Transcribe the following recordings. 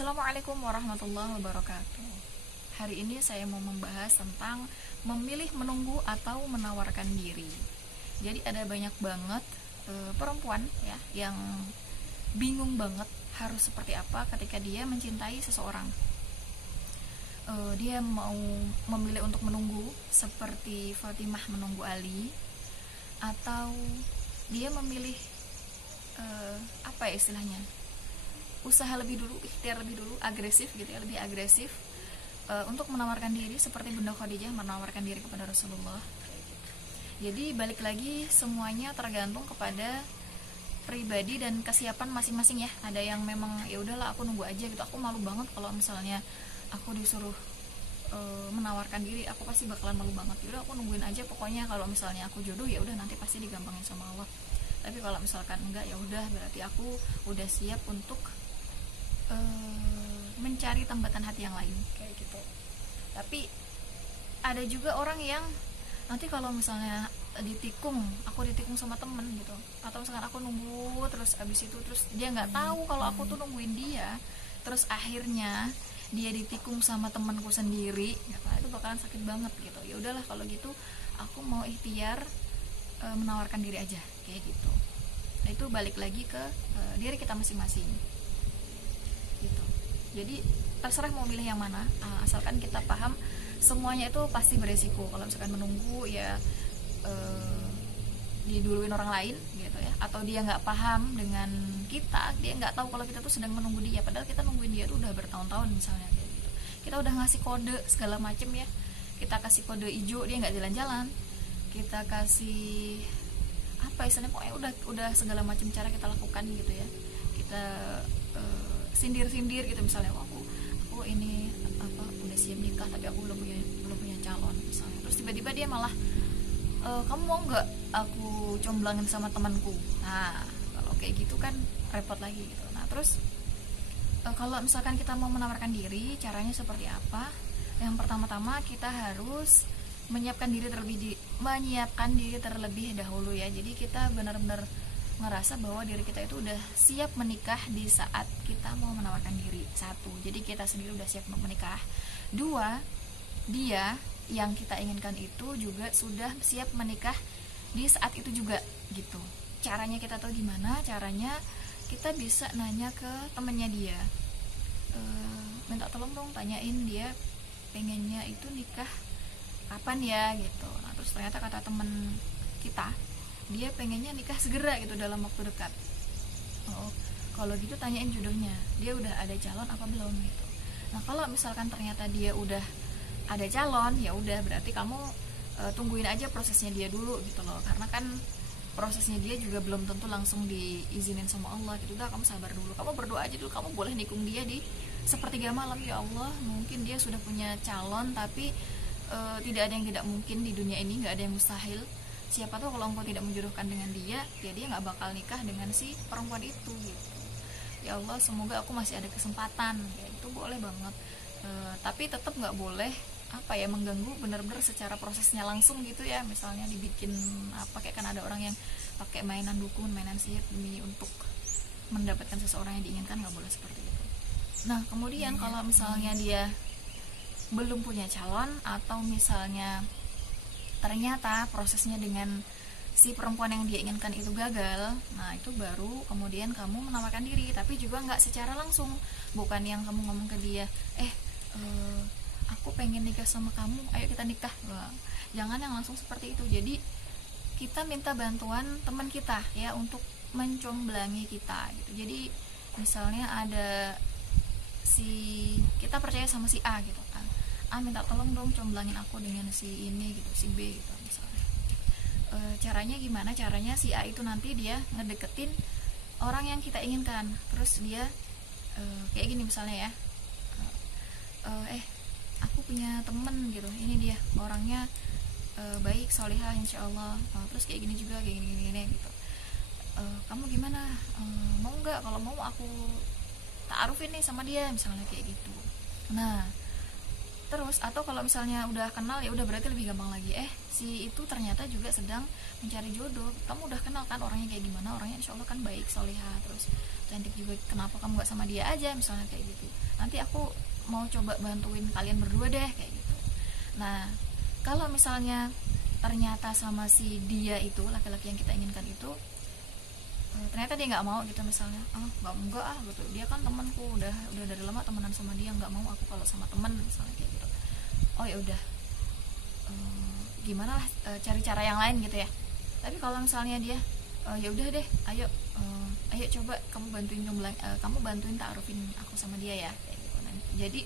Assalamualaikum warahmatullahi wabarakatuh. Hari ini saya mau membahas tentang memilih menunggu atau menawarkan diri. Jadi ada banyak banget perempuan ya yang bingung banget harus seperti apa ketika dia mencintai seseorang. Dia mau memilih untuk menunggu seperti Fatimah menunggu Ali, atau dia memilih apa ya istilahnya, usaha lebih dulu, ikhtiar lebih dulu, agresif gitu ya, lebih agresif untuk menawarkan diri seperti Bunda Khadijah menawarkan diri kepada Rasulullah. Jadi balik lagi semuanya tergantung kepada pribadi dan kesiapan masing-masing ya. Ada yang memang ya udahlah aku nunggu aja gitu, aku malu banget kalau misalnya aku disuruh menawarkan diri, aku pasti bakalan malu banget. Yaudah aku nungguin aja, pokoknya kalau misalnya aku jodoh ya udah nanti pasti digampangin sama Allah. Tapi kalau misalkan enggak ya udah berarti aku udah siap untuk mencari tambatan hati yang lain kayak gitu. Tapi ada juga orang yang nanti kalau misalnya aku ditikung sama temen gitu, atau misalkan aku nunggu terus abis itu terus dia nggak tahu kalau aku tuh nungguin dia, terus akhirnya dia ditikung sama temanku sendiri, itu bakalan sakit banget gitu. Ya udahlah kalau gitu aku mau ikhtiar menawarkan diri aja kayak gitu. Nah, itu balik lagi ke diri kita masing-masing gitu. Jadi terserah mau milih yang mana, asalkan kita paham semuanya itu pasti beresiko. Kalau misalkan menunggu ya diduluin orang lain gitu ya, atau dia nggak paham dengan kita, dia nggak tahu kalau kita tuh sedang menunggu dia, padahal kita nungguin dia tuh udah bertahun-tahun misalnya kayak gitu. Kita udah ngasih kode segala macem ya, kita kasih kode hijau dia nggak jalan-jalan, kita kasih apa istilahnya, pokoknya udah segala macam cara kita lakukan gitu ya. Kita sindir-sindir gitu misalnya, aku ini apa udah siap nikah tapi aku belum punya calon misalnya. Terus tiba-tiba dia malah kamu mau nggak aku comblangin sama temanku. Nah kalau kayak gitu kan repot lagi gitu. Nah terus kalau misalkan kita mau menawarkan diri, caranya seperti apa? Yang pertama-tama kita harus menyiapkan diri terlebih dahulu ya. Jadi kita benar-benar ngerasa bahwa diri kita itu udah siap menikah di saat kita mau menawarkan diri. Satu, jadi kita sendiri udah siap untuk menikah. Dua, dia yang kita inginkan itu juga sudah siap menikah di saat itu juga gitu. Caranya kita tahu gimana? Caranya kita bisa nanya ke temennya dia, minta tolong dong, tanyain dia pengennya itu nikah kapan ya gitu. Nah terus ternyata kata temen kita, dia pengennya nikah segera gitu, dalam waktu dekat. Kalau gitu tanyain jodohnya, dia udah ada calon apa belum gitu. Nah kalau misalkan ternyata dia udah ada calon, ya udah berarti kamu tungguin aja prosesnya dia dulu gitu loh, karena kan prosesnya dia juga belum tentu langsung diizinin sama Allah gitu. Udah kamu sabar dulu, kamu berdoa aja dulu, kamu boleh nikung dia di sepertiga malam. Ya Allah, mungkin dia sudah punya calon, tapi tidak ada yang tidak mungkin di dunia ini, nggak ada yang mustahil. Siapa tahu kalau engkau tidak menjodohkan dengan dia, ya dia nggak bakal nikah dengan si perempuan itu gitu. Ya Allah, semoga aku masih ada kesempatan, ya itu boleh banget. Tapi tetap nggak boleh mengganggu benar-benar secara prosesnya langsung gitu ya. Misalnya dibikin kayak kan ada orang yang pakai mainan dukun, mainan sihir demi untuk mendapatkan seseorang yang diinginkan, nggak boleh seperti itu. Nah kemudian kalau misalnya dia belum punya calon, atau misalnya ternyata prosesnya dengan si perempuan yang dia inginkan itu gagal, nah itu baru kemudian kamu menawarkan diri. Tapi juga nggak secara langsung, bukan yang kamu ngomong ke dia, aku pengen nikah sama kamu, ayo kita nikah. Wah, jangan yang langsung seperti itu. Jadi kita minta bantuan teman kita ya untuk mencomblangi kita gitu. Jadi misalnya ada kita percaya sama si A gitu kan, minta tolong dong comblangin aku dengan si ini gitu, si B gitu misalnya. Caranya gimana? Caranya si A itu nanti dia ngedeketin orang yang kita inginkan. Terus dia kayak gini misalnya ya, aku punya temen gitu, ini dia orangnya baik, solihah insyaallah, terus kayak gini juga, kayak gini gitu. Kamu gimana? Mau nggak? Kalau mau aku ta'arufin nih sama dia misalnya kayak gitu. Nah terus, atau kalau misalnya udah kenal ya udah berarti lebih gampang lagi, si itu ternyata juga sedang mencari jodoh. Kamu udah kenal kan orangnya kayak gimana, orangnya insya Allah kan baik, solihah, terus cantik juga, kenapa kamu gak sama dia aja misalnya kayak gitu. nanti aku mau coba bantuin kalian berdua deh kayak gitu. Nah, kalau misalnya ternyata sama si dia itu, laki-laki yang kita inginkan itu, ternyata dia nggak mau gitu, misalnya enggak gitu, dia kan temanku, udah dari lama temenan sama dia, nggak mau aku kalau sama temen misalnya kayak gitu. Oh ya udah, gimana lah, cari cara yang lain gitu ya. Tapi kalau misalnya dia ya udah deh, ayo coba kamu bantuin ta'arufin aku sama dia ya kayak gitu. Nah, jadi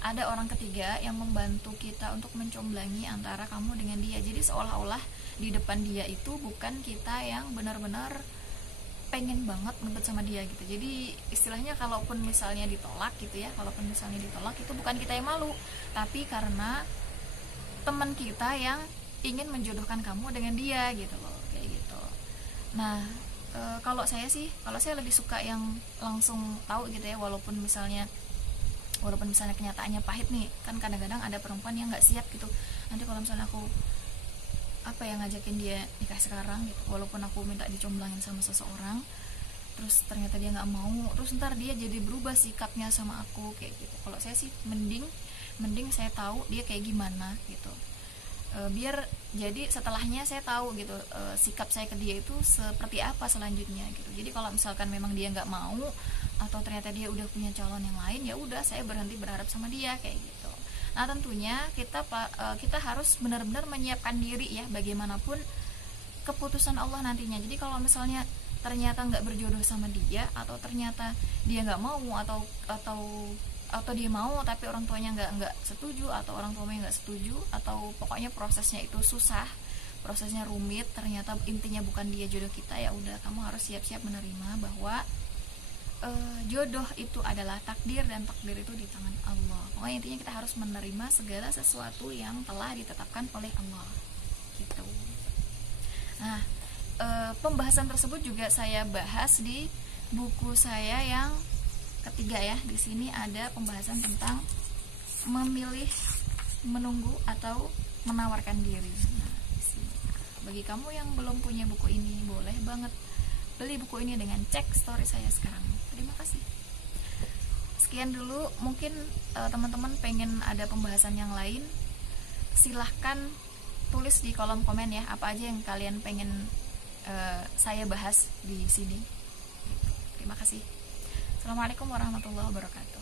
ada orang ketiga yang membantu kita untuk mencomblangi antara kamu dengan dia. Jadi seolah-olah di depan dia itu bukan kita yang benar-benar pengen banget ngebet sama dia gitu. Jadi istilahnya kalaupun misalnya ditolak gitu ya, itu bukan kita yang malu, tapi karena teman kita yang ingin menjodohkan kamu dengan dia gitu loh, kayak gitu. Nah, kalau saya lebih suka yang langsung tahu gitu ya, walaupun misalnya kenyataannya pahit nih, kan kadang-kadang ada perempuan yang nggak siap gitu. Nanti kalau misalnya aku ngajakin dia nikah sekarang gitu, walaupun aku minta dicomblangin sama seseorang, terus ternyata dia nggak mau, terus ntar dia jadi berubah sikapnya sama aku kayak gitu. Kalau saya sih mending saya tahu dia kayak gimana gitu, biar jadi setelahnya saya tahu gitu, sikap saya ke dia itu seperti apa selanjutnya gitu. Jadi kalau misalkan memang dia nggak mau atau ternyata dia udah punya calon yang lain, ya udah saya berhenti berharap sama dia kayak gitu. Nah, tentunya kita harus benar-benar menyiapkan diri ya, bagaimanapun keputusan Allah nantinya. Jadi kalau misalnya ternyata nggak berjodoh sama dia, atau ternyata dia nggak mau, atau dia mau tapi orang tuanya nggak setuju, atau orang tuanya nggak setuju, atau pokoknya prosesnya itu susah, prosesnya rumit, ternyata intinya bukan dia jodoh kita, ya udah, kamu harus siap-siap menerima bahwa jodoh itu adalah takdir, dan takdir itu di tangan Allah. Pokoknya intinya kita harus menerima segala sesuatu yang telah ditetapkan oleh Allah gitu. Nah, pembahasan tersebut juga saya bahas di buku saya yang ketiga ya. Di sini ada pembahasan tentang memilih, menunggu, atau menawarkan diri. Nah, di sini. Bagi kamu yang belum punya buku ini, boleh banget beli buku ini dengan cek story saya sekarang. Terima kasih. Sekian dulu, mungkin teman-teman pengen ada pembahasan yang lain, silahkan tulis di kolom komen ya, apa aja yang kalian pengen saya bahas di sini. Terima kasih. Assalamualaikum warahmatullahi wabarakatuh.